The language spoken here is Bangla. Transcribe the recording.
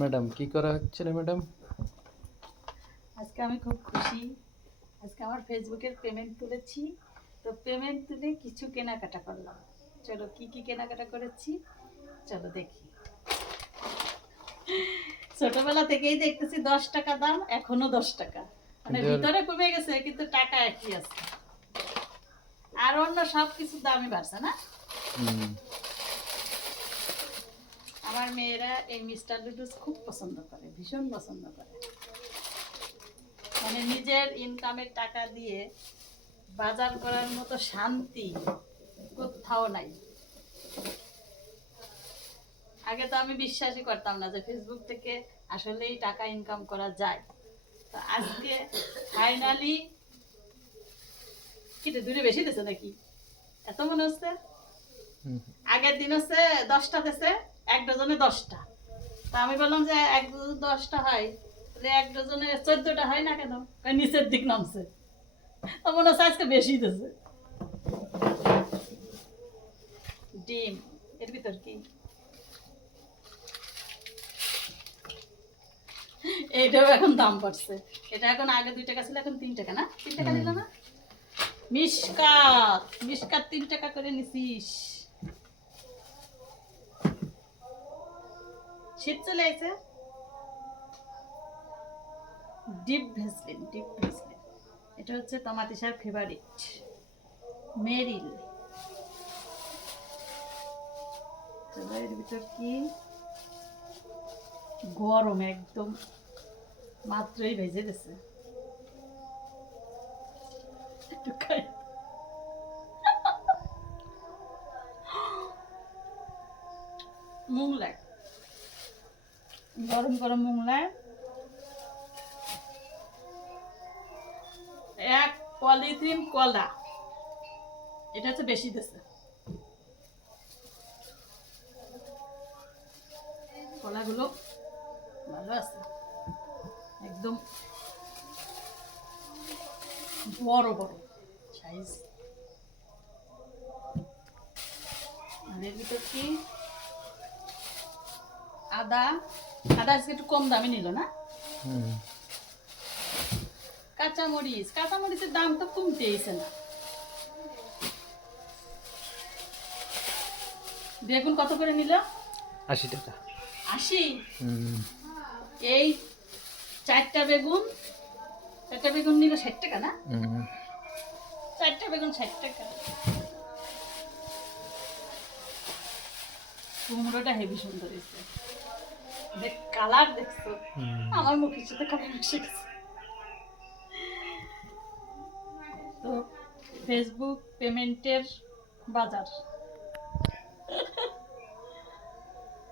ম্যাডাম কি করা হচ্ছে রে ম্যাডাম? আজকে আমি খুব খুশি। আজকে আমার ফেসবুকের পেমেন্ট তুলেছি। তো পেমেন্ট তুলে কিছু কেনাকাটা করলাম। চলো কি কি কেনাকাটা করেছি? চলো দেখি। ছোটবেলা থেকেই দেখতেছি দশ টাকা দাম এখনও দশ টাকা। মানে ভিতরে কমে গেছে কিন্তু টাকা একই আছে। আর অন্য সব কিছু দামই বাড়ছে না? আমার মেয়েরা এই মিস্টার লুডুস খুব পছন্দ করে ভীষণ পছন্দ করে। মানে নিজের ইনকামের টাকা দিয়ে বাজার করার মতো শান্তি কোথাও নাই। আগে তো আমি বিশ্বাসই করতাম না যে ফেসবুক থেকে আসলেই টাকা ইনকাম করা যায়। তো আজকে ফাইনালি কি দূরে বেশি দিছে নাকি? এত মনে হচ্ছে? আগের দিন হচ্ছে দশটা দেশে এক ডজনে দশটা। তা আমি বললাম যে এক ডজন দশটা হয়। তাহলে এক ডজনে চোদ্দটা হয় না কেন? নিচের দিক নামছে। তো মনে হচ্ছে আজকে বেশি দিয়েছে ডিম এর ভিতর কি? এইটাও এখন দাম পড়ছে। এটা এখন আগে দুই টাকা ছিল এখন তিন টাকা না? তিন টাকা দিল না? মিসকাত মিসকাত তিন টাকা করে নিছিস। শীত চলে আইছে ডিপ ভেসলিন ডিপ ভেসলিন এটা হচ্ছে তমাতিসার ফেভারিট মেরিল চলো এর ভিতর কি? গরম, একদম মাত্রই ভেজে দিছে। একটু খাই। মুংলায়। গরম গরম মুংলায় এক পলিথিন কলা। এটা হচ্ছে বেশি দিছে। কলাগুলো ভালো আছে। একদম বড় বড় সাইজ আর এর ভিতর কি? আদা আদা আজকে একটু কম দামে নিল না। কাঁচামরিচ কাঁচামরিচের দাম তো কমতে এসে না। বেগুন কত করে নিল? আশি টাকা। আশি? এই চারটা বেগুন চারটা বেগুন নিল ষাট টাকা না? চারটা বেগুন ষাট টাকা। কুমড়োটা হেভি সুন্দর হয়েছে। দেখ কালার দেখছ? আমার মুখের সাথে কালার মিশে গেছে। তো ফেসবুক পেমেন্টের বাজার।